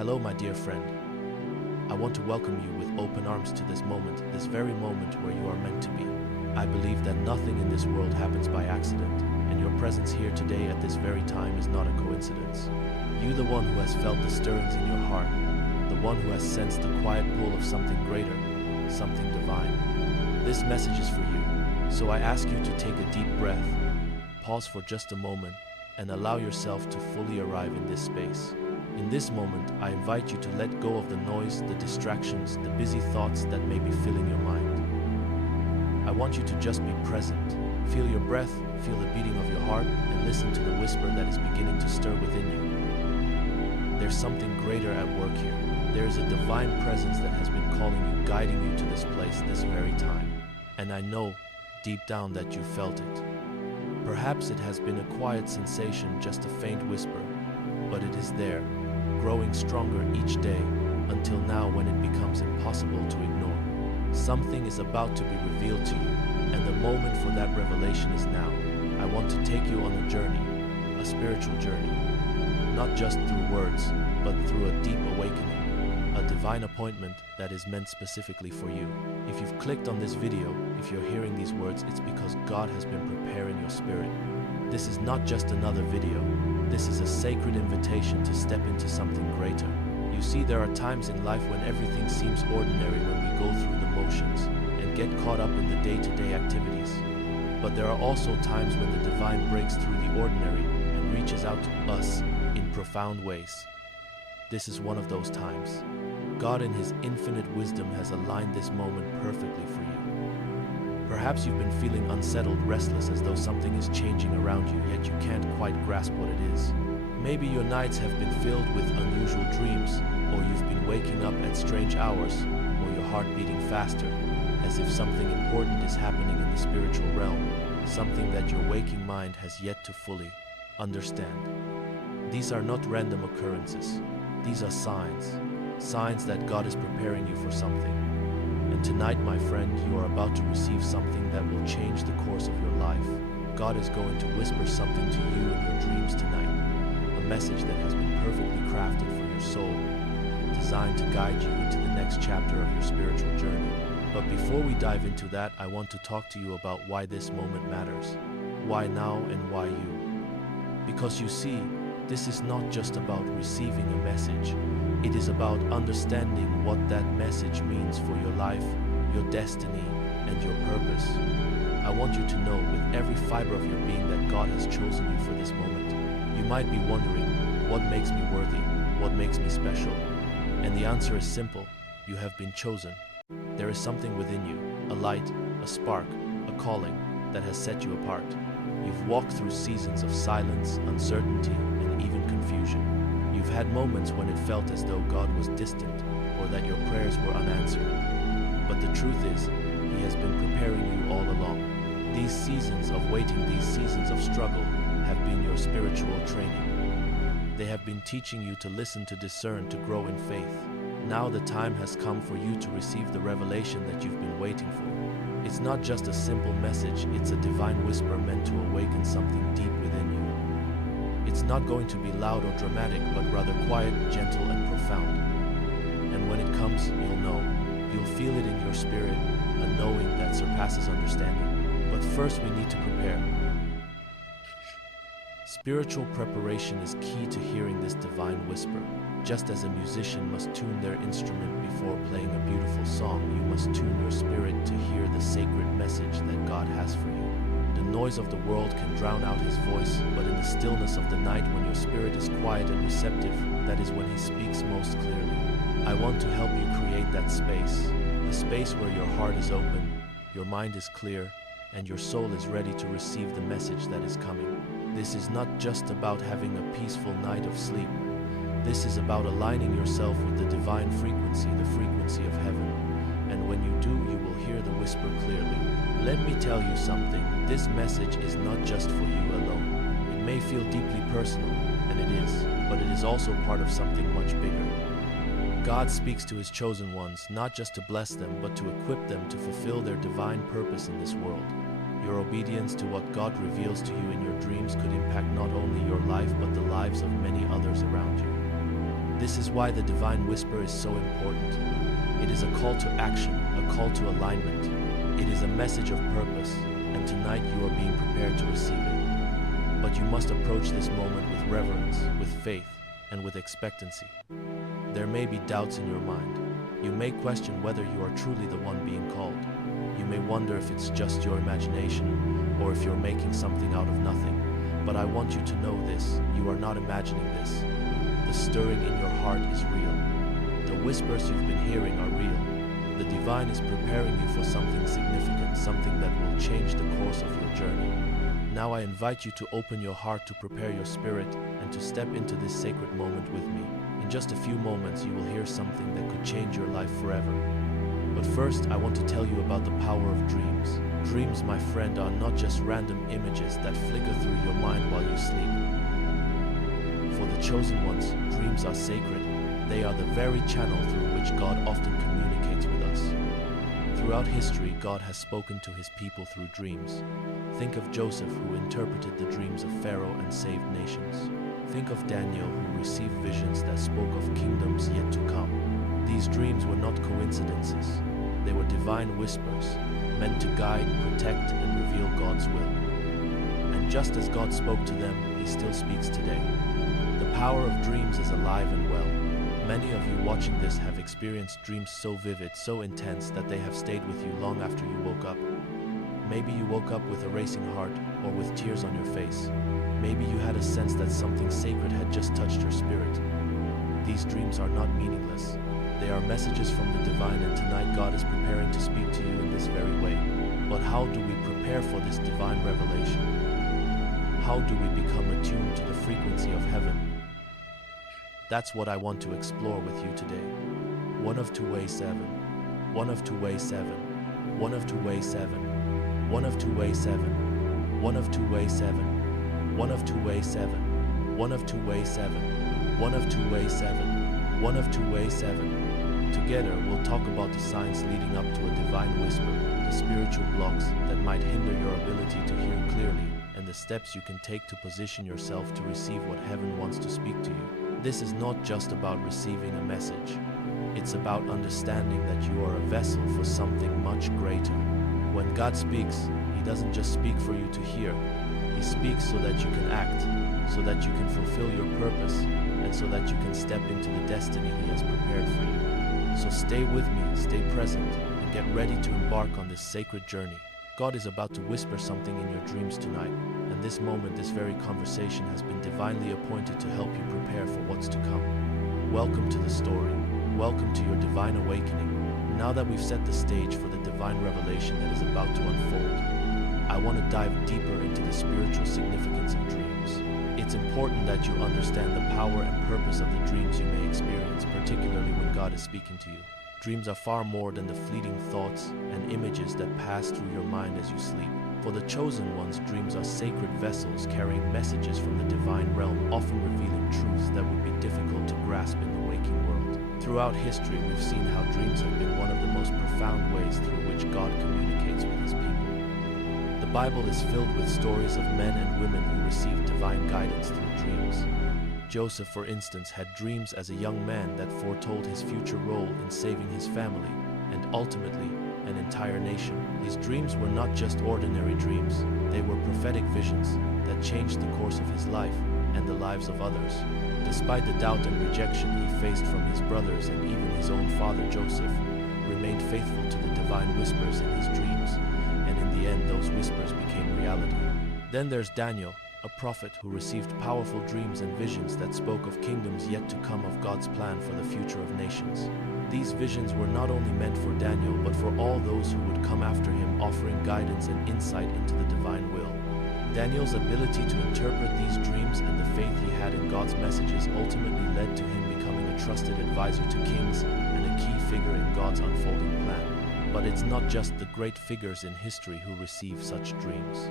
Hello, my dear friend. I want to welcome you with open arms to this moment, this very moment where you are meant to be. I believe that nothing in this world happens by accident, and your presence here today at this very time is not a coincidence. You, the one who has felt the stirrings in your heart, the one who has sensed the quiet pull of something greater, something divine. This message is for you, so I ask you to take a deep breath, pause for just a moment, and allow yourself to fully arrive in this space. In this moment, I invite you to let go of the noise, the distractions, the busy thoughts that may be filling your mind. I want you to just be present. Feel your breath, feel the beating of your heart, and listen to the whisper that is beginning to stir within you. There's something greater at work here. There is a divine presence that has been calling you, guiding you to this place this very time. And I know, deep down, that you felt it. Perhaps it has been a quiet sensation, just a faint whisper, but it is there, growing stronger each day, until now when it becomes impossible to ignore. Something is about to be revealed to you, and the moment for that revelation is now. I want to take you on a journey, a spiritual journey, not just through words, but through a deep awakening, a divine appointment that is meant specifically for you. If you've clicked on this video, if you're hearing these words, it's because God has been preparing your spirit. This is not just another video. This is a sacred invitation to step into something greater. You see, there are times in life when everything seems ordinary, when we go through the motions and get caught up in the day-to-day activities. But there are also times when the divine breaks through the ordinary and reaches out to us in profound ways. This is one of those times. God in His infinite wisdom has aligned this moment perfectly for you. Perhaps you've been feeling unsettled, restless, as though something is changing around you, yet you can't quite grasp what it is. Maybe your nights have been filled with unusual dreams, or you've been waking up at strange hours, or your heart beating faster, as if something important is happening in the spiritual realm, something that your waking mind has yet to fully understand. These are not random occurrences. These are signs that God is preparing you for something. And tonight, my friend, you are about to receive something that will change the course of your life. God is going to whisper something to you in your dreams tonight, a message that has been perfectly crafted for your soul, designed to guide you into the next chapter of your spiritual journey. But before we dive into that, I want to talk to you about why this moment matters. Why now and why you? Because you see, this is not just about receiving a message. It is about understanding what that message means for your life, your destiny, and your purpose. I want you to know with every fiber of your being that God has chosen you for this moment. You might be wondering, what makes me worthy? What makes me special? And the answer is simple. You have been chosen. There is something within you, a light, a spark, a calling that has set you apart. You've walked through seasons of silence, uncertainty, and even confusion. You've had moments when it felt as though God was distant or that your prayers were unanswered. But the truth is, He has been preparing you all along. These seasons of waiting, these seasons of struggle have been your spiritual training. They have been teaching you to listen, to discern, to grow in faith. Now the time has come for you to receive the revelation that you've been waiting for. It's not just a simple message, it's a divine whisper meant to awaken something deep within you. It's not going to be loud or dramatic, but rather quiet, gentle, and profound. And when it comes, you'll know. You'll feel it in your spirit, a knowing that surpasses understanding. But first, we need to prepare. Spiritual preparation is key to hearing this divine whisper. Just as a musician must tune their instrument before playing a beautiful song, you must tune your spirit to hear the sacred message that God has for you. The noise of the world can drown out His voice, but in the stillness of the night, when your spirit is quiet and receptive, that is when He speaks most clearly. I want to help you create that space, the space where your heart is open, your mind is clear, and your soul is ready to receive the message that is coming. This is not just about having a peaceful night of sleep. This is about aligning yourself with the divine frequency, the frequency of heaven. And when you do, you will hear the whisper clearly. Let me tell you something, this message is not just for you alone. It may feel deeply personal, and it is, but it is also part of something much bigger. God speaks to His chosen ones, not just to bless them, but to equip them to fulfill their divine purpose in this world. Your obedience to what God reveals to you in your dreams could impact not only your life, but the lives of many others around you. This is why the divine whisper is so important. It is a call to action, a call to alignment. It is a message of purpose, and tonight you are being prepared to receive it. But you must approach this moment with reverence, with faith, and with expectancy. There may be doubts in your mind. You may question whether you are truly the one being called. You may wonder if it's just your imagination, or if you're making something out of nothing. But I want you to know this: you are not imagining this. The stirring in your heart is real. The whispers you've been hearing are real. The divine is preparing you for something significant, something that will change the course of your journey. Now I invite you to open your heart, to prepare your spirit, and to step into this sacred moment with me. In just a few moments, you will hear something that could change your life forever. But first, I want to tell you about the power of dreams. Dreams, my friend, are not just random images that flicker through your mind while you sleep. For the chosen ones, dreams are sacred. They are the very channel through which God often communicates with us. Throughout history, God has spoken to his people through dreams. Think of Joseph, who interpreted the dreams of Pharaoh and saved nations. Think of Daniel, who received visions that spoke of kingdoms yet to come. These dreams were not coincidences. They were divine whispers, meant to guide, protect, and reveal God's will. And just as God spoke to them, he still speaks today. The power of dreams is alive and well. Many of you watching this have experienced dreams so vivid, so intense, that they have stayed with you long after you woke up. Maybe you woke up with a racing heart, or with tears on your face. Maybe you had a sense that something sacred had just touched your spirit. These dreams are not meaningless. They are messages from the divine, and tonight God is preparing to speak to you in this very way. But how do we prepare for this divine revelation? How do we become attuned to the frequency of heaven? That's what I want to explore with you today. One of two way 7. One of two way 7. One of two way 7. One of two way 7. One of two way 7. One of two way 7. One of two way 7. One of two way 7. One of two way 7. Together, we'll talk about the signs leading up to a divine whisper, the spiritual blocks that might hinder your ability to hear clearly, and the steps you can take to position yourself to receive what heaven wants to speak to you. This is not just about receiving a message. It's about understanding that you are a vessel for something much greater. When God speaks, he doesn't just speak for you to hear. He speaks so that you can act, so that you can fulfill your purpose, and so that you can step into the destiny he has prepared for you. So stay with me, stay present, and get ready to embark on this sacred journey. God is about to whisper something in your dreams tonight, and this moment, this very conversation has been divinely appointed to help you prepare for what's to come. Welcome to the story. Welcome to your divine awakening. Now that we've set the stage for the divine revelation that is about to unfold, I want to dive deeper into the spiritual significance of dreams. It's important that you understand the power and purpose of the dreams you may experience, particularly when God is speaking to you. Dreams are far more than the fleeting thoughts and images that pass through your mind as you sleep. For the chosen ones, dreams are sacred vessels carrying messages from the divine realm, often revealing truths that would be difficult to grasp in the waking world. Throughout history, we've seen how dreams have been one of the most profound ways through which God communicates with his people. The Bible is filled with stories of men and women who received divine guidance through dreams. Joseph, for instance, had dreams as a young man that foretold his future role in saving his family and ultimately an entire nation. His dreams were not just ordinary dreams, they were prophetic visions that changed the course of his life and the lives of others. Despite the doubt and rejection he faced from his brothers and even his own father, Joseph remained faithful to the divine whispers in his dreams, and in the end those whispers became reality. Then there's Daniel, a prophet who received powerful dreams and visions that spoke of kingdoms yet to come, of God's plan for the future of nations. These visions were not only meant for Daniel, but for all those who would come after him, offering guidance and insight into the divine will. Daniel's ability to interpret these dreams and the faith he had in God's messages ultimately led to him becoming a trusted advisor to kings and a key figure in God's unfolding plan. But it's not just the great figures in history who receive such dreams.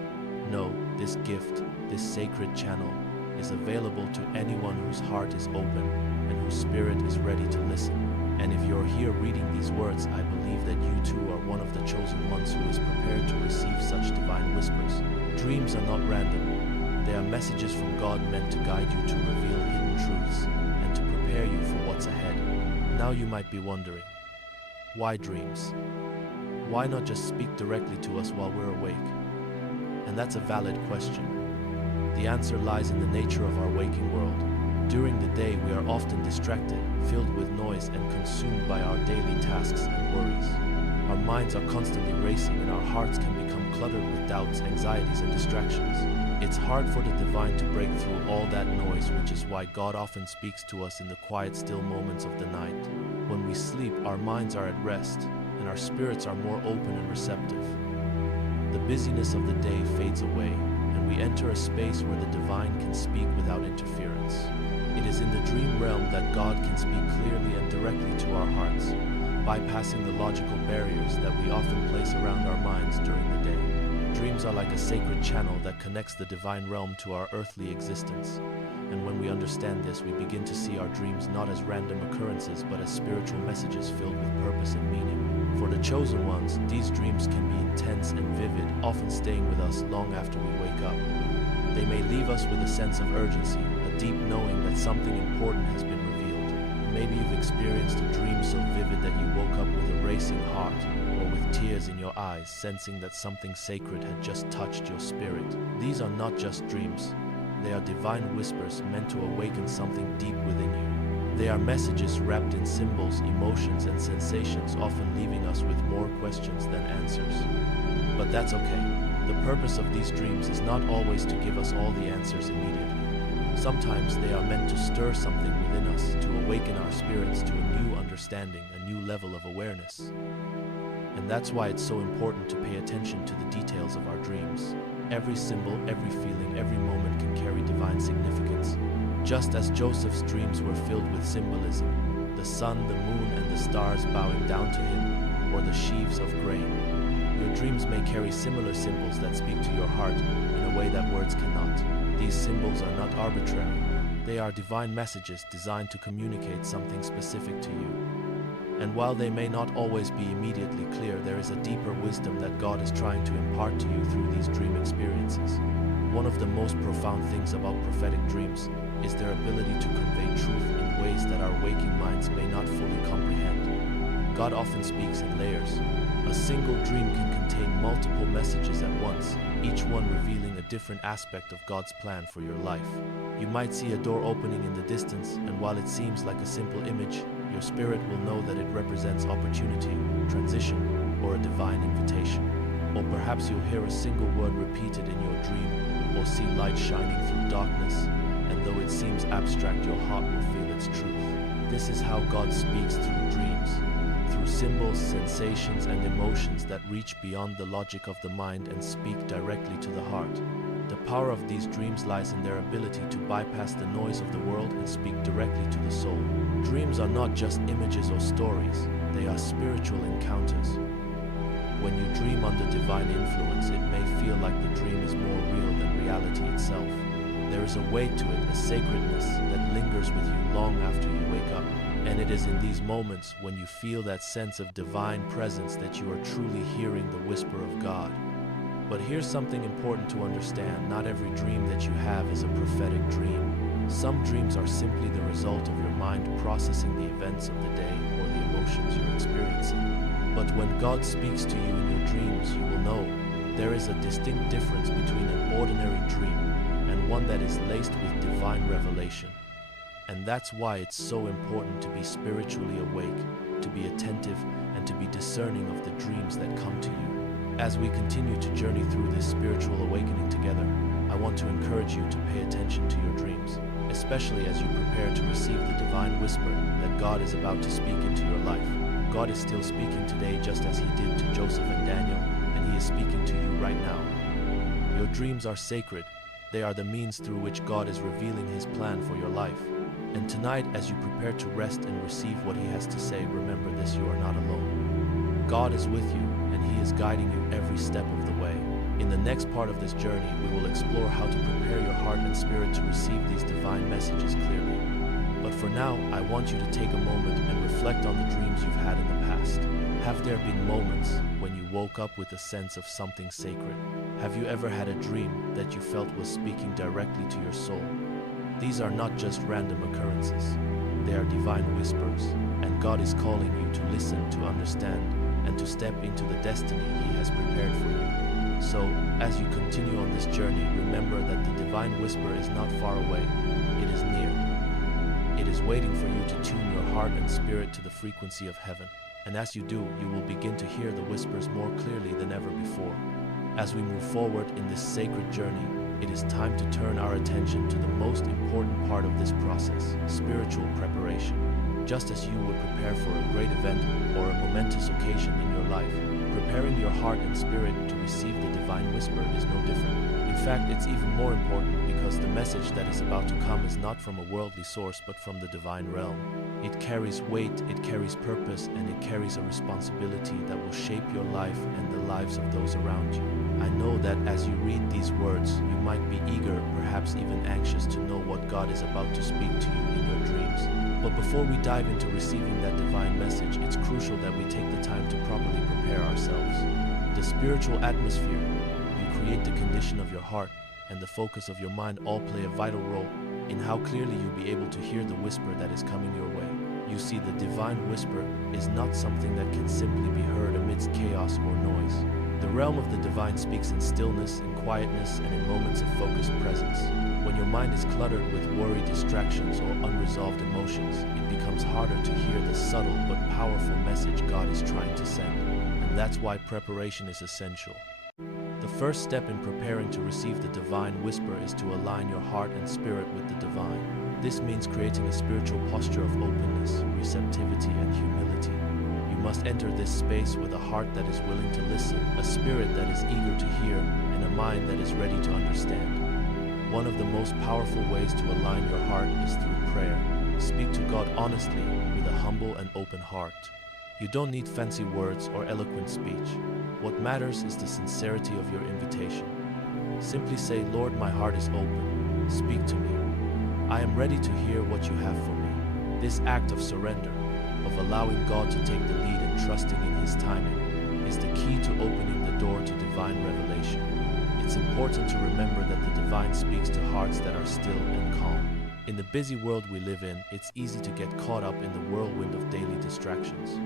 No, this gift, this sacred channel, is available to anyone whose heart is open and whose spirit is ready to listen. And if you're here reading these words, I believe that you too are one of the chosen ones who is prepared to receive such divine whispers. Dreams are not random. They are messages from God meant to guide you, to reveal hidden truths, and to prepare prepare you for what's ahead. Now you might be wondering, why dreams? Why not just speak directly to us while we're awake? And that's a valid question. The answer lies in the nature of our waking world. During the day, we are often distracted, filled with noise, and consumed by our daily tasks and worries. Our minds are constantly racing, and our hearts can become cluttered with doubts, anxieties, and distractions. It's hard for the divine to break through all that noise, which is why God often speaks to us in the quiet, still moments of the night. When we sleep, our minds are at rest, and our spirits are more open and receptive. The busyness of the day fades away, and we enter a space where the divine can speak without interference. It is in the dream realm that God can speak clearly and directly to our hearts, bypassing the logical barriers that we often place around our minds during the day. Dreams are like a sacred channel that connects the divine realm to our earthly existence. And when we understand this, we begin to see our dreams not as random occurrences, but as spiritual messages filled with purpose and meaning. For the chosen ones, these dreams can be intense and vivid, often staying with us long after we wake up. They may leave us with a sense of urgency, a deep knowing that something important has been revealed. Maybe you've experienced a dream so vivid that you woke up with a racing heart, or with tears in your eyes, sensing that something sacred had just touched your spirit. These are not just dreams. They are divine whispers meant to awaken something deep within you. They are messages wrapped in symbols, emotions, and sensations, often leaving us with more questions than answers. But that's okay. The purpose of these dreams is not always to give us all the answers immediately. Sometimes they are meant to stir something within us, to awaken our spirits to a new understanding, a new level of awareness. And that's why it's so important to pay attention to the details of our dreams. Every symbol, every feeling, every moment can carry divine significance. Just as Joseph's dreams were filled with symbolism, the sun, the moon, and the stars bowing down to him, or the sheaves of grain. Your dreams may carry similar symbols that speak to your heart in a way that words cannot. These symbols are not arbitrary. They are divine messages designed to communicate something specific to you. And while they may not always be immediately clear, there is a deeper wisdom that God is trying to impart to you through these dream experiences. One of the most profound things about prophetic dreams is their ability to convey truth in ways that our waking minds may not fully comprehend. God often speaks in layers. A single dream can contain multiple messages at once, each one revealing a different aspect of God's plan for your life. You might see a door opening in the distance, and while it seems like a simple image, your spirit will know that it represents opportunity, transition, or a divine invitation. Or perhaps you'll hear a single word repeated in your dream, or see light shining through darkness, and though it seems abstract, your heart will feel its truth. This is how God speaks through dreams. Through symbols, sensations, and emotions that reach beyond the logic of the mind and speak directly to the heart. The power of these dreams lies in their ability to bypass the noise of the world and speak directly to the soul. Dreams are not just images or stories, they are spiritual encounters. When you dream under divine influence, it may feel like the dream is more real than reality itself. There is a weight to it, a sacredness that lingers with you long after you wake up. And it is in these moments when you feel that sense of divine presence that you are truly hearing the whisper of God. But here's something important to understand. Not every dream that you have is a prophetic dream. Some dreams are simply the result of your mind processing the events of the day or the emotions you're experiencing. But when God speaks to you in your dreams, you will know there is a distinct difference between an ordinary dream and one that is laced with divine revelation. And that's why it's so important to be spiritually awake, to be attentive, and to be discerning of the dreams that come to you. As we continue to journey through this spiritual awakening together, I want to encourage you to pay attention to your dreams, especially as you prepare to receive the divine whisper that God is about to speak into your life. God is still speaking today just as He did to Joseph and Daniel, and He is speaking to you right now. Your dreams are sacred. They are the means through which God is revealing His plan for your life. And tonight, as you prepare to rest and receive what He has to say, remember this: you are not alone. God is with you, and He is guiding you every step of the way. In the next part of this journey, we will explore how to prepare your heart and spirit to receive these divine messages clearly. But for now, I want you to take a moment and reflect on the dreams you've had in the past. Have there been moments when you woke up with a sense of something sacred? Have you ever had a dream that you felt was speaking directly to your soul? These are not just random occurrences. They are divine whispers, and God is calling you to listen, to understand, and to step into the destiny He has prepared for you. So, as you continue on this journey, remember that the divine whisper is not far away, it is near. It is waiting for you to tune your heart and spirit to the frequency of heaven. And as you do, you will begin to hear the whispers more clearly than ever before. As we move forward in this sacred journey, it is time to turn our attention to the most important part of this process, spiritual preparation. Just as you would prepare for a great event or a momentous occasion in your life, preparing your heart and spirit to receive the divine whisper is no different. In fact, it's even more important because the message that is about to come is not from a worldly source but from the divine realm. It carries weight, it carries purpose, and it carries a responsibility that will shape your life and the lives of those around you. I know that as you read these words, you might be eager, perhaps even anxious to know what God is about to speak to you in your dreams. But before we dive into receiving that divine message, it's crucial that we take the time to properly prepare ourselves. The spiritual atmosphere, you create the condition of your heart, and the focus of your mind all play a vital role in how clearly you'll be able to hear the whisper that is coming your way. You see, the divine whisper is not something that can simply be heard amidst chaos or noise. The realm of the divine speaks in stillness, in quietness, and in moments of focused presence. When your mind is cluttered with worry, distractions, or unresolved emotions, it becomes harder to hear the subtle but powerful message God is trying to send. And that's why preparation is essential. The first step in preparing to receive the divine whisper is to align your heart and spirit with the divine. This means creating a spiritual posture of openness, receptivity, and humility. You must enter this space with a heart that is willing to listen, a spirit that is eager to hear, and a mind that is ready to understand. One of the most powerful ways to align your heart is through prayer. Speak to God honestly with a humble and open heart. You don't need fancy words or eloquent speech. What matters is the sincerity of your invitation. Simply say, "Lord, my heart is open. Speak to me. I am ready to hear what you have for me." This act of surrender, of allowing God to take the lead and trusting in His timing, is the key to opening the door to divine revelation. It's important to remember that the divine speaks to hearts that are still and calm. In the busy world we live in, it's easy to get caught up in the whirlwind of daily distractions.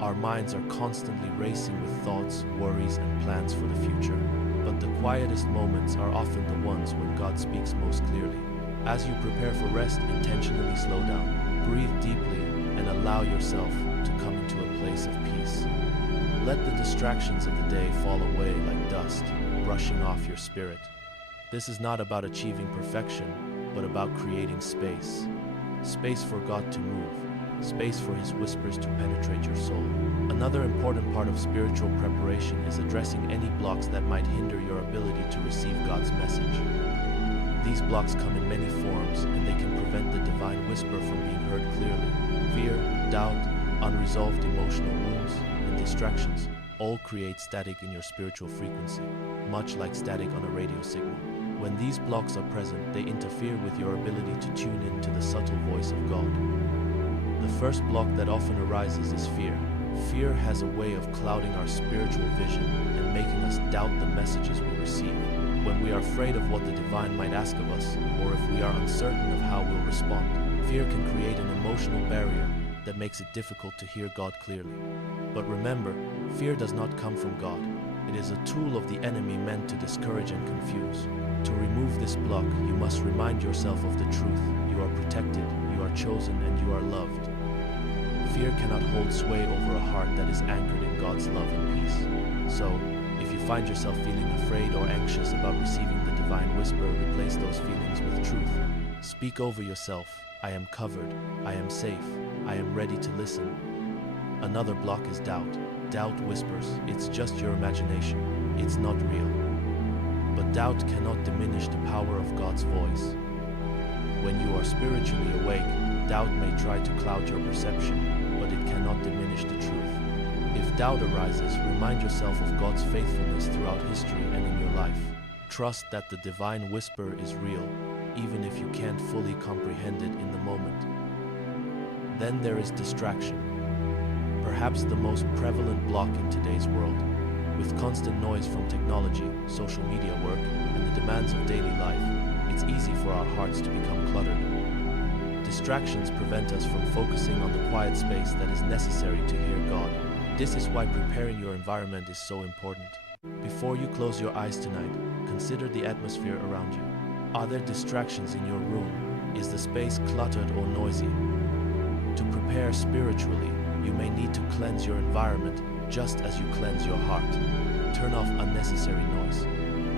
Our minds are constantly racing with thoughts, worries, and plans for the future. But the quietest moments are often the ones when God speaks most clearly. As you prepare for rest, intentionally slow down, breathe deeply, and allow yourself to come into a place of peace. Let the distractions of the day fall away like dust, brushing off your spirit. This is not about achieving perfection, but about creating space. Space for God to move. Space for His whispers to penetrate your soul. Another important part of spiritual preparation is addressing any blocks that might hinder your ability to receive God's message. These blocks come in many forms, and they can prevent the divine whisper from being heard clearly. Fear, doubt, unresolved emotional wounds, and distractions all create static in your spiritual frequency, much like static on a radio signal. When these blocks are present, they interfere with your ability to tune in to the subtle voice of God. The first block that often arises is fear. Fear has a way of clouding our spiritual vision and making us doubt the messages we receive. When we are afraid of what the divine might ask of us, or if we are uncertain of how we'll respond, fear can create an emotional barrier that makes it difficult to hear God clearly. But remember, fear does not come from God. It is a tool of the enemy meant to discourage and confuse. To remove this block, you must remind yourself of the truth. You are protected, you are chosen, and you are loved. Fear cannot hold sway over a heart that is anchored in God's love and peace. So, if you find yourself feeling afraid or anxious about receiving the divine whisper, replace those feelings with truth. Speak over yourself, "I am covered, I am safe, I am ready to listen." Another block is doubt. Doubt whispers, "It's just your imagination, it's not real." But doubt cannot diminish the power of God's voice. When you are spiritually awake, doubt may try to cloud your perception, but it cannot diminish the truth. If doubt arises, remind yourself of God's faithfulness throughout history and in your life. Trust that the divine whisper is real, even if you can't fully comprehend it in the moment. Then there is distraction. Perhaps the most prevalent block in today's world. With constant noise from technology, social media work, and the demands of daily life, it's easy for our hearts to become cluttered. Distractions prevent us from focusing on the quiet space that is necessary to hear God. This is why preparing your environment is so important. Before you close your eyes tonight, consider the atmosphere around you. Are there distractions in your room? Is the space cluttered or noisy? To prepare spiritually, you may need to cleanse your environment just as you cleanse your heart. Turn off unnecessary noise,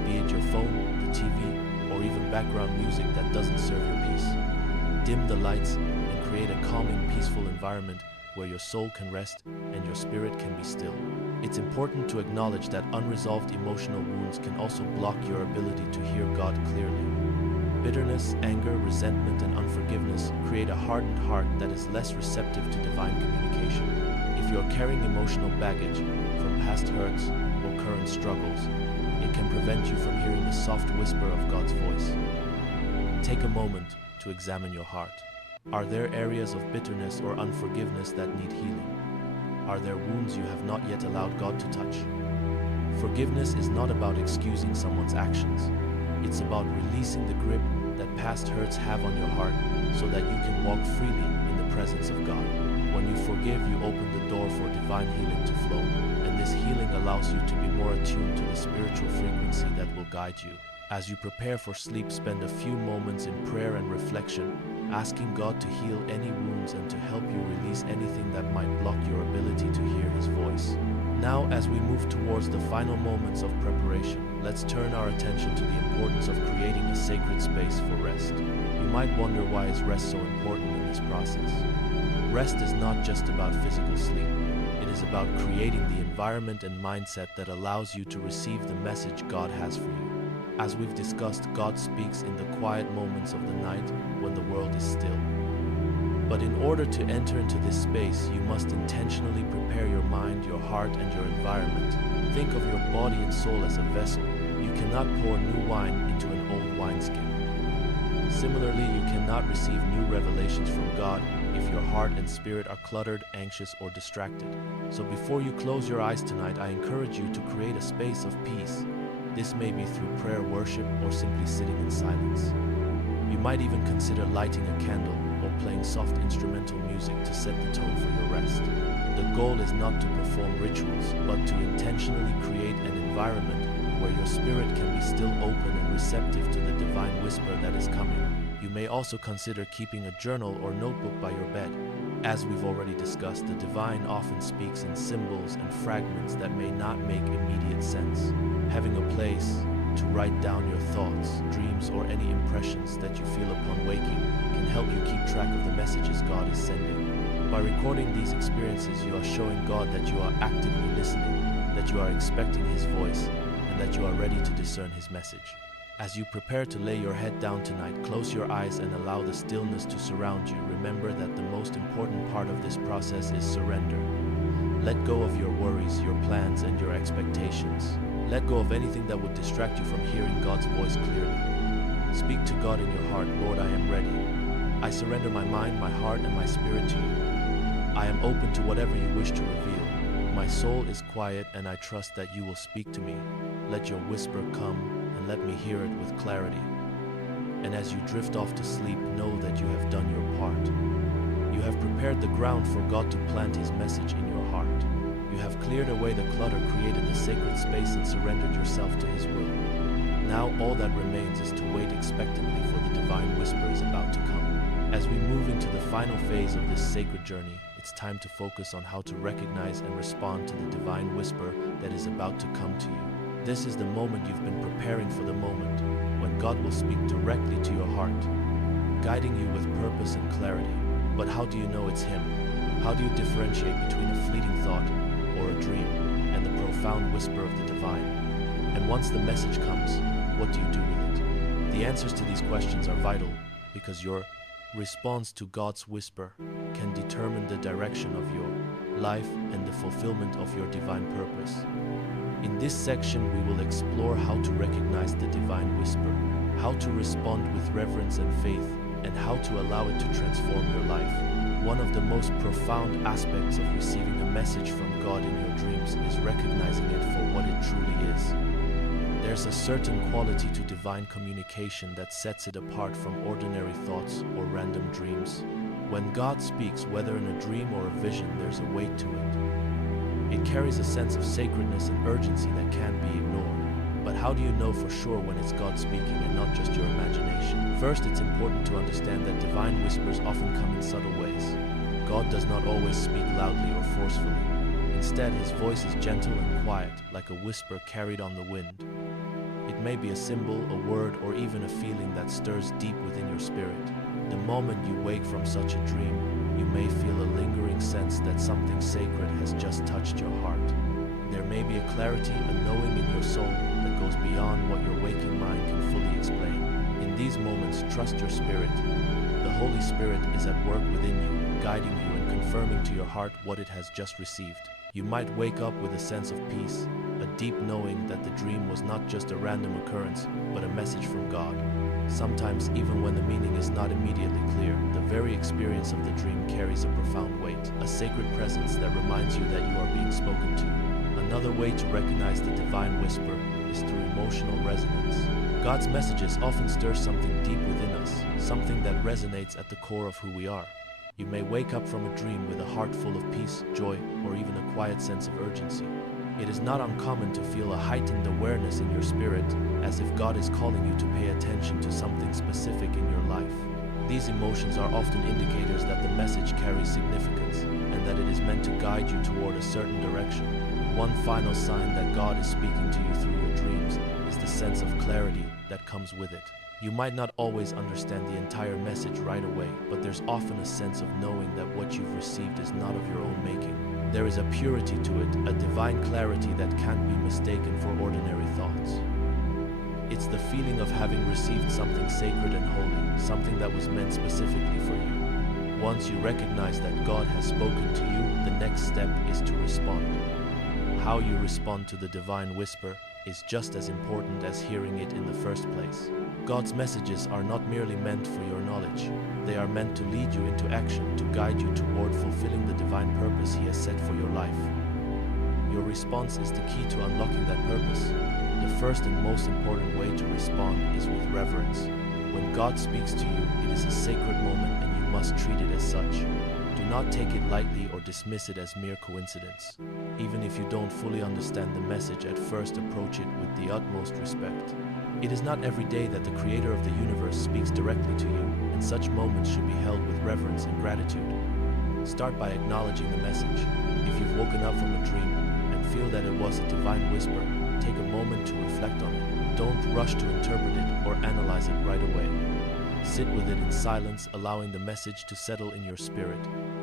be it your phone, the TV, or even background music that doesn't serve your peace. Dim the lights and create a calming, peaceful environment where your soul can rest and your spirit can be still. It's important to acknowledge that unresolved emotional wounds can also block your ability to hear God clearly. Bitterness, anger, resentment, and unforgiveness create a hardened heart that is less receptive to divine communication. If you're carrying emotional baggage from past hurts or current struggles, it can prevent you from hearing the soft whisper of God's voice. Take a moment to examine your heart. Are there areas of bitterness or unforgiveness that need healing? Are there wounds you have not yet allowed God to touch? Forgiveness is not about excusing someone's actions. It's about releasing the grip that past hurts have on your heart so that you can walk freely in the presence of God. When you forgive, you open the door for divine healing to flow, and this healing allows you to be more attuned to the spiritual frequency that will guide you. As you prepare for sleep, spend a few moments in prayer and reflection, asking God to heal any wounds and to help you release anything that might block your ability to hear His voice. Now, as we move towards the final moments of preparation, let's turn our attention to the importance of creating a sacred space for rest. You might wonder, why is rest so important in this process? Rest is not just about physical sleep. It is about creating the environment and mindset that allows you to receive the message God has for you. As we've discussed, God speaks in the quiet moments of the night when the world is still. But in order to enter into this space, you must intentionally prepare your mind, your heart, and your environment. Think of your body and soul as a vessel. You cannot pour new wine into an old wineskin. Similarly, you cannot receive new revelations from God if your heart and spirit are cluttered, anxious, or distracted. So before you close your eyes tonight, I encourage you to create a space of peace. This may be through prayer, worship, or simply sitting in silence. You might even consider lighting a candle or playing soft instrumental music to set the tone for your rest. The goal is not to perform rituals, but to intentionally create an environment where your spirit can be still open and receptive to the divine whisper that is coming. You may also consider keeping a journal or notebook by your bed. As we've already discussed, the divine often speaks in symbols and fragments that may not make immediate sense. Having a place to write down your thoughts, dreams, or any impressions that you feel upon waking can help you keep track of the messages God is sending. By recording these experiences, you are showing God that you are actively listening, that you are expecting His voice, and that you are ready to discern His message. As you prepare to lay your head down tonight, close your eyes and allow the stillness to surround you. Remember that the most important part of this process is surrender. Let go of your worries, your plans, and your expectations. Let go of anything that would distract you from hearing God's voice clearly. Speak to God in your heart. Lord, I am ready. I surrender my mind, my heart, and my spirit to you. I am open to whatever you wish to reveal. My soul is quiet, and I trust that you will speak to me. Let your whisper come, and let me hear it with clarity. And as you drift off to sleep, know that you have done your part. You have prepared the ground for God to plant His message in your heart. You have cleared away the clutter, created the sacred space, and surrendered yourself to His will. Now all that remains is to wait expectantly, for the divine whisper is about to come. As we move into the final phase of this sacred journey, it's time to focus on how to recognize and respond to the divine whisper that is about to come to you. This is the moment you've been preparing for, the moment when God will speak directly to your heart, guiding you with purpose and clarity. But how do you know it's Him? How do you differentiate between a fleeting thought or a dream and the profound whisper of the divine? And once the message comes, what do you do with it? The answers to these questions are vital, because your response to God's whisper can determine the direction of your life and the fulfillment of your divine purpose. In this section, we will explore how to recognize the divine whisper, how to respond with reverence and faith, and how to allow it to transform your life. One of the most profound aspects of receiving a message from God in your dreams is recognizing it for what it truly is. There's a certain quality to divine communication that sets it apart from ordinary thoughts or random dreams. When God speaks, whether in a dream or a vision, there's a weight to it. It carries a sense of sacredness and urgency that can't be ignored. But how do you know for sure when it's God speaking and not just your imagination? First, it's important to understand that divine whispers often come in subtle ways. God does not always speak loudly or forcefully. Instead, his voice is gentle and quiet, like a whisper carried on the wind. It may be a symbol, a word, or even a feeling that stirs deep within your spirit. The moment you wake from such a dream, you may feel a lingering sense that something sacred has just touched your heart. There may be a clarity, a knowing in your soul that goes beyond what your waking mind can fully explain. In these moments, trust your spirit. The Holy Spirit is at work within you, guiding you and confirming to your heart what it has just received. You might wake up with a sense of peace, a deep knowing that the dream was not just a random occurrence, but a message from God. Sometimes, even when the meaning is not immediately clear, the very experience of the dream carries a profound weight, a sacred presence that reminds you that you are being spoken to. Another way to recognize the divine whisper is through emotional resonance. God's messages often stir something deep within us, something that resonates at the core of who we are. You may wake up from a dream with a heart full of peace, joy, or even a quiet sense of urgency. It is not uncommon to feel a heightened awareness in your spirit, as if God is calling you to pay attention to something specific in your life. These emotions are often indicators that the message carries significance, and that it is meant to guide you toward a certain direction. One final sign that God is speaking to you through your dreams is the sense of clarity that comes with it. You might not always understand the entire message right away, but there's often a sense of knowing that what you've received is not of your own making. There is a purity to it, a divine clarity that can't be mistaken for ordinary thoughts. It's the feeling of having received something sacred and holy, something that was meant specifically for you. Once you recognize that God has spoken to you, the next step is to respond. How you respond to the divine whisper is just as important as hearing it in the first place. God's messages are not merely meant for your knowledge. They are meant to lead you into action, to guide you toward fulfilling the divine purpose He has set for your life. Your response is the key to unlocking that purpose. The first and most important way to respond is with reverence. When God speaks to you, it is a sacred moment and you must treat it as such. Do not take it lightly or dismiss it as mere coincidence. Even if you don't fully understand the message at first, approach it with the utmost respect. It is not every day that the Creator of the universe speaks directly to you, and such moments should be held with reverence and gratitude. Start by acknowledging the message. If you've woken up from a dream and feel that it was a divine whisper, take a moment to reflect on it. Don't rush to interpret it or analyze it right away. Sit with it in silence, allowing the message to settle in your spirit.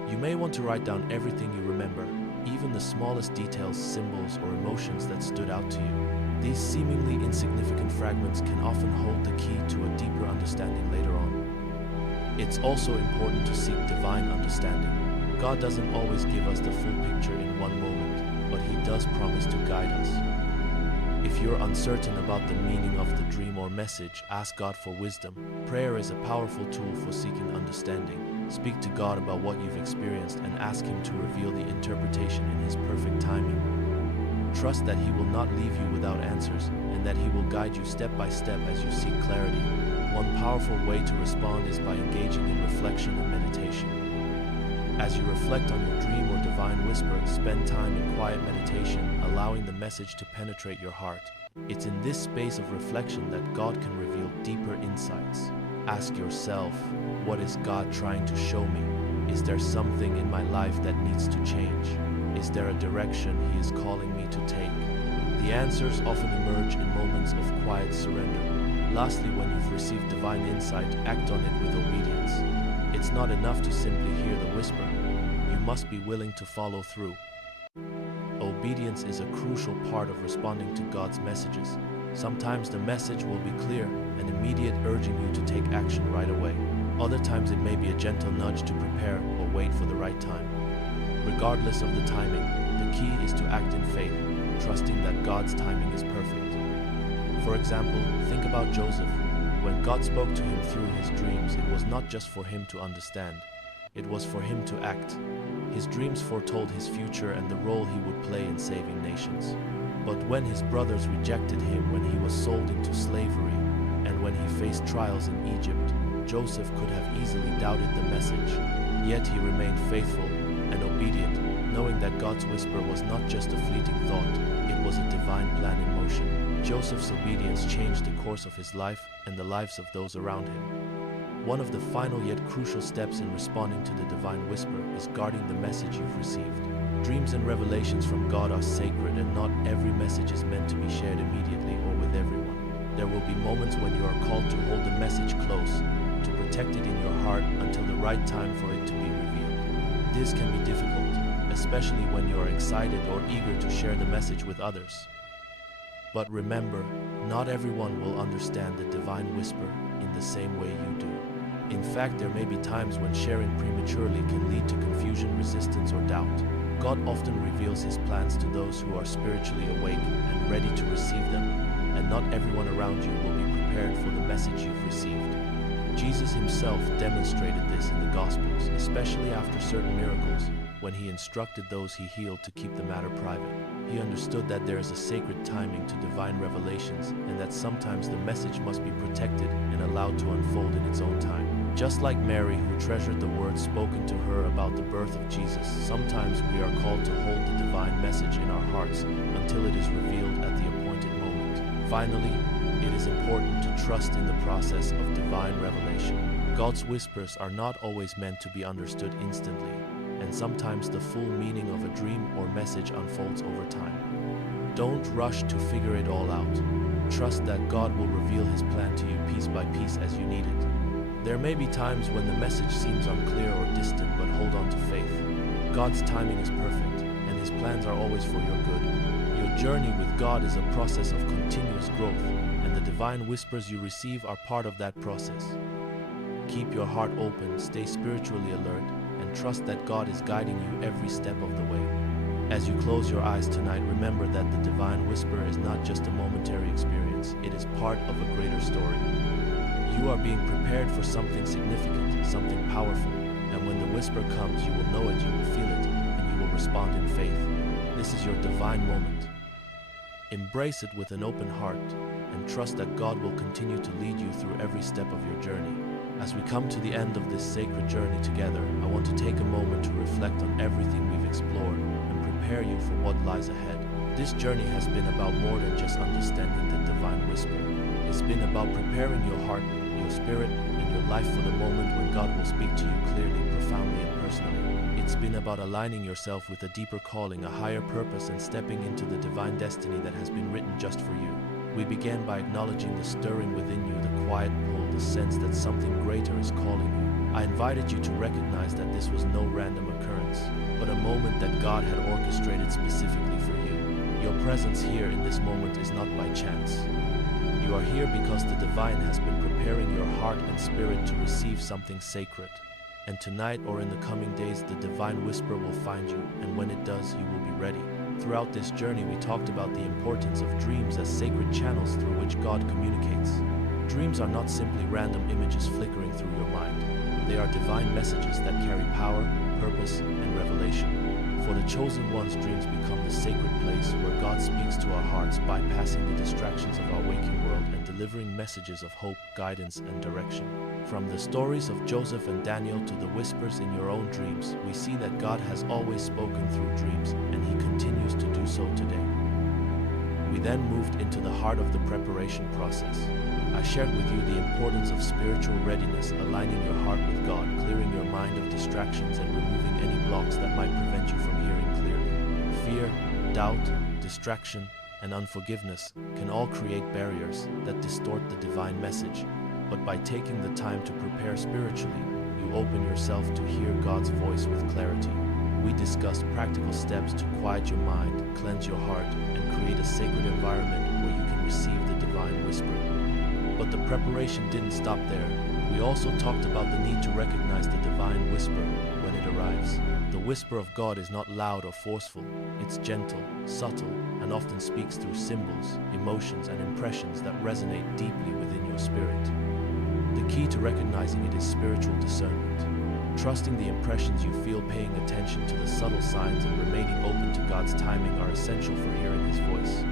You may want to write down everything you remember, even the smallest details, symbols, or emotions that stood out to you. These seemingly insignificant fragments can often hold the key to a deeper understanding later on. It's also important to seek divine understanding. God doesn't always give us the full picture in one moment, but He does promise to guide us. If you're uncertain about the meaning of the dream or message, ask God for wisdom. Prayer is a powerful tool for seeking understanding. Speak to God about what you've experienced and ask Him to reveal the interpretation in His perfect timing. Trust that He will not leave you without answers, and that He will guide you step by step as you seek clarity. One powerful way to respond is by engaging in reflection and meditation. As you reflect on your dream or divine whisper, spend time in quiet meditation, allowing the message to penetrate your heart. It's in this space of reflection that God can reveal deeper insights. Ask yourself, what is God trying to show me? Is there something in my life that needs to change? Is there a direction He is calling me to take? The answers often emerge in moments of quiet surrender. Lastly, when you've received divine insight, act on it with obedience. It's not enough to simply hear the whisper. You must be willing to follow through. Obedience is a crucial part of responding to God's messages. Sometimes the message will be clear and immediate, urging you to take action right away. Other times it may be a gentle nudge to prepare or wait for the right time. Regardless of the timing, the key is to act in faith, trusting that God's timing is perfect. For example, think about Joseph. When God spoke to him through his dreams, it was not just for him to understand. It was for him to act. His dreams foretold his future and the role he would play in saving nations. But when his brothers rejected him when he was sold into slavery, and when he faced trials in Egypt, Joseph could have easily doubted the message. Yet he remained faithful and obedient, knowing that God's whisper was not just a fleeting thought, it was a divine plan in motion. Joseph's obedience changed the course of his life and the lives of those around him. One of the final yet crucial steps in responding to the divine whisper is guarding the message you've received. Dreams and revelations from God are sacred, and not every message is meant to be shared immediately or with everyone. There will be moments when you are called to hold the message close, to protect it in your heart until the right time for it to be revealed. This can be difficult, especially when you are excited or eager to share the message with others. But remember, not everyone will understand the divine whisper in the same way you do. In fact, there may be times when sharing prematurely can lead to confusion, resistance, or doubt. God often reveals his plans to those who are spiritually awake and ready to receive them, and not everyone around you will be prepared for the message you've received. Jesus himself demonstrated this in the Gospels, especially after certain miracles, when he instructed those he healed to keep the matter private. He understood that there is a sacred timing to divine revelations, and that sometimes the message must be protected and allowed to unfold in its own time. Just like Mary, who treasured the words spoken to her about the birth of Jesus, sometimes we are called to hold the divine message in our hearts until it is revealed at the appointed moment. Finally, it is important to trust in the process of divine revelation. God's whispers are not always meant to be understood instantly, and sometimes the full meaning of a dream or message unfolds over time. Don't rush to figure it all out. Trust that God will reveal his plan to you piece by piece as you need it. There may be times when the message seems unclear or distant, but hold on to faith. God's timing is perfect, and his plans are always for your good. Your journey with God is a process of continuous growth, and the divine whispers you receive are part of that process. Keep your heart open, stay spiritually alert, and trust that God is guiding you every step of the way. As you close your eyes tonight, remember that the divine whisper is not just a momentary experience, it is part of a greater story. You are being prepared for something significant, something powerful, and when the whisper comes, you will know it, you will feel it, and you will respond in faith. This is your divine moment. Embrace it with an open heart, and trust that God will continue to lead you through every step of your journey. As we come to the end of this sacred journey together, I want to take a moment to reflect on everything we've explored and prepare you for what lies ahead. This journey has been about more than just understanding the divine whisper. It's been about preparing your heart, your spirit, and your life for the moment when God will speak to you clearly, profoundly, and personally. It's been about aligning yourself with a deeper calling, a higher purpose, and stepping into the divine destiny that has been written just for you. We began by acknowledging the stirring within you, the quiet pull, the sense that something greater is calling you. I invited you to recognize that this was no random occurrence, but a moment that God had orchestrated specifically for you. Your presence here in this moment is not by chance. You are here because the divine has been preparing your heart and spirit to receive something sacred. And tonight or in the coming days, the divine whisper will find you, and when it does, you will be ready. Throughout this journey, we talked about the importance of dreams as sacred channels through which God communicates. Dreams are not simply random images flickering through your mind. They are divine messages that carry power, purpose, and revelation. For the chosen ones, dreams become the sacred place where God speaks to our hearts, bypassing the distractions of our waking world and delivering messages of hope, guidance, and direction. From the stories of Joseph and Daniel to the whispers in your own dreams, we see that God has always spoken through dreams, and he continues to do so today. We then moved into the heart of the preparation process. I shared with you the importance of spiritual readiness, aligning your heart with God, clearing your mind of distractions, and removing any blocks that might prevent you from hearing clearly. Fear, doubt, distraction, and unforgiveness can all create barriers that distort the divine message. But by taking the time to prepare spiritually, you open yourself to hear God's voice with clarity. We discussed practical steps to quiet your mind, cleanse your heart, and create a sacred environment where you can receive the divine whisper. But the preparation didn't stop there. We also talked about the need to recognize the divine whisper when it arrives. The whisper of God is not loud or forceful. It's gentle, subtle, and often speaks through symbols, emotions, and impressions that resonate deeply within your spirit. The key to recognizing it is spiritual discernment. Trusting the impressions you feel, paying attention to the subtle signs, and remaining open to God's timing are essential for hearing His voice.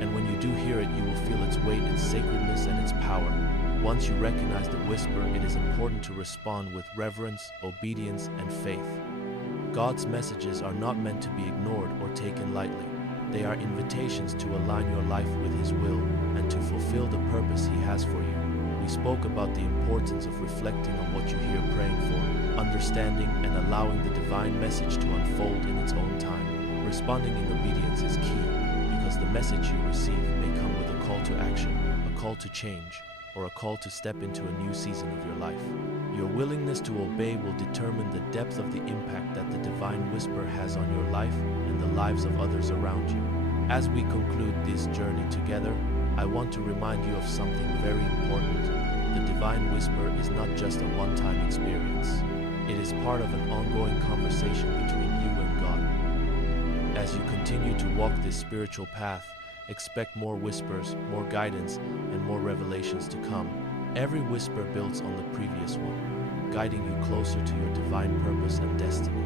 And when you do hear it, you will feel its weight, its sacredness, and its power. Once you recognize the whisper, it is important to respond with reverence, obedience, and faith. God's messages are not meant to be ignored or taken lightly. They are invitations to align your life with His will and to fulfill the purpose He has for you. We spoke about the importance of reflecting on what you hear, praying for, understanding, and allowing the divine message to unfold in its own time. Responding in obedience is key, because the message you receive may come with a call to action, a call to change, or a call to step into a new season of your life. Your willingness to obey will determine the depth of the impact that the divine whisper has on your life and the lives of others around you. As we conclude this journey together, I want to remind you of something very important. The divine whisper is not just a one-time experience. It is part of an ongoing conversation between you and God. As you continue to walk this spiritual path, expect more whispers, more guidance, and more revelations to come. Every whisper builds on the previous one, guiding you closer to your divine purpose and destiny.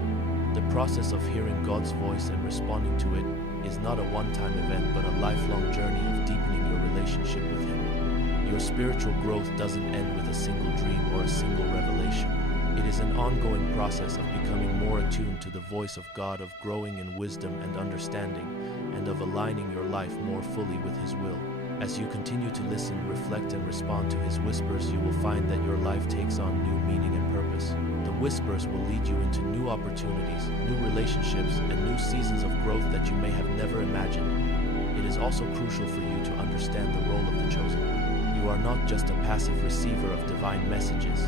The process of hearing God's voice and responding to it is not a one-time event, but a lifelong journey of deepening your relationship with Him. Your spiritual growth doesn't end with a single dream or a single revelation. It is an ongoing process of becoming more attuned to the voice of God, of growing in wisdom and understanding, and of aligning your life more fully with His will. As you continue to listen, reflect, and respond to His whispers, you will find that your life takes on new meaning and purpose. The whispers will lead you into new opportunities, new relationships, and new seasons of growth that you may have never imagined. It is also crucial for you to understand the role of the chosen one. You are not just a passive receiver of divine messages.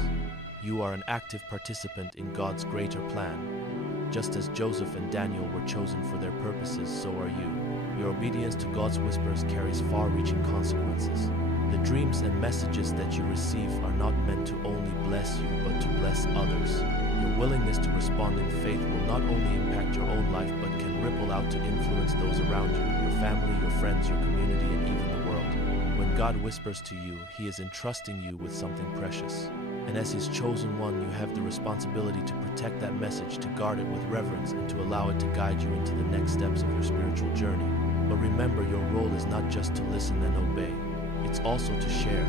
You are an active participant in God's greater plan. Just as Joseph and Daniel were chosen for their purposes, so are you. Your obedience to God's whispers carries far-reaching consequences. The dreams and messages that you receive are not meant to only bless you, but to bless others. Your willingness to respond in faith will not only impact your own life, but can ripple out to influence those around you, your family, your friends, your community, and even the world. When God whispers to you, He is entrusting you with something precious. And as His chosen one, you have the responsibility to protect that message, to guard it with reverence, and to allow it to guide you into the next steps of your spiritual journey. But remember, your role is not just to listen and obey. It's also to share.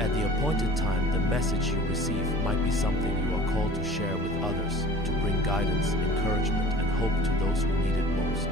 At the appointed time, the message you receive might be something you are called to share with others, to bring guidance, encouragement, and hope to those who need it most.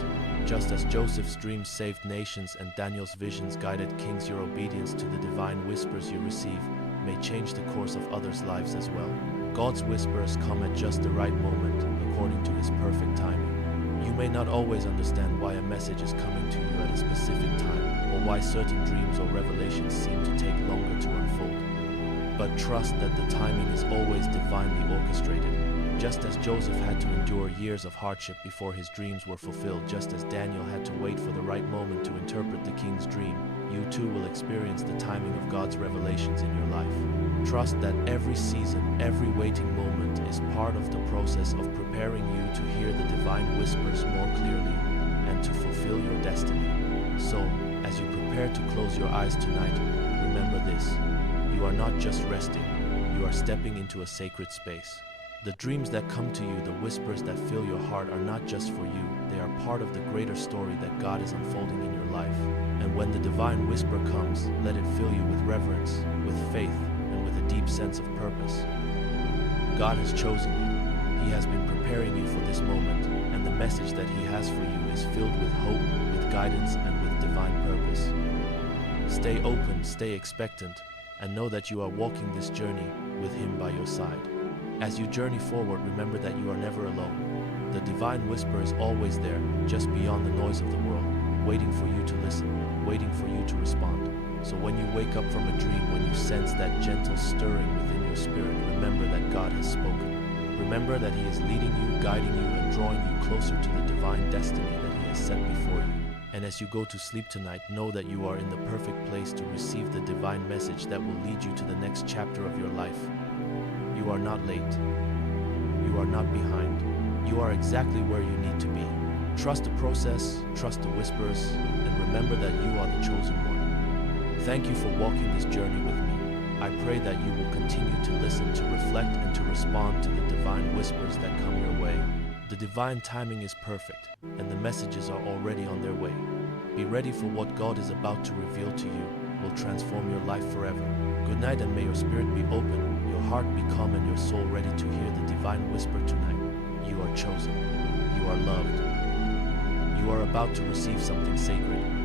Just as Joseph's dreams saved nations and Daniel's visions guided kings, your obedience to the divine whispers you receive may change the course of others' lives as well. God's whispers come at just the right moment, according to His perfect timing. You may not always understand why a message is coming to you at a specific time, or why certain dreams or revelations seem to take longer to unfold. But trust that the timing is always divinely orchestrated. Just as Joseph had to endure years of hardship before his dreams were fulfilled, just as Daniel had to wait for the right moment to interpret the king's dream, you too will experience the timing of God's revelations in your life. Trust that every season, every waiting moment is part of the process of preparing you to hear the divine whispers more clearly and to fulfill your destiny. So, as you prepare to close your eyes tonight, remember this: you are not just resting, you are stepping into a sacred space. The dreams that come to you, the whispers that fill your heart, are not just for you, they are part of the greater story that God is unfolding in your life. And when the divine whisper comes, let it fill you with reverence, with faith, and with a deep sense of purpose. God has chosen you. He has been preparing you for this moment, and the message that He has for you is filled with hope, with guidance, and with divine purpose. Stay open, stay expectant, and know that you are walking this journey with Him by your side. As you journey forward, remember that you are never alone. The divine whisper is always there, just beyond the noise of the world, waiting for you to listen, waiting for you to respond. So when you wake up from a dream, when you sense that gentle stirring within your spirit, remember that God has spoken. Remember that He is leading you, guiding you, and drawing you closer to the divine destiny that He has set before you. And as you go to sleep tonight, know that you are in the perfect place to receive the divine message that will lead you to the next chapter of your life. You are not late. You are not behind. You are exactly where you need to be. Trust the process, trust the whispers, and remember that you are the chosen one. Thank you for walking this journey with me. I pray that you will continue to listen, to reflect, and to respond to the divine whispers that come your way. The divine timing is perfect, and the messages are already on their way. Be ready for what God is about to reveal to you will transform your life forever. Good night, and may your spirit be open, your heart be calm, and your soul ready to hear the divine whisper tonight. You are chosen. You are loved. You are about to receive something sacred.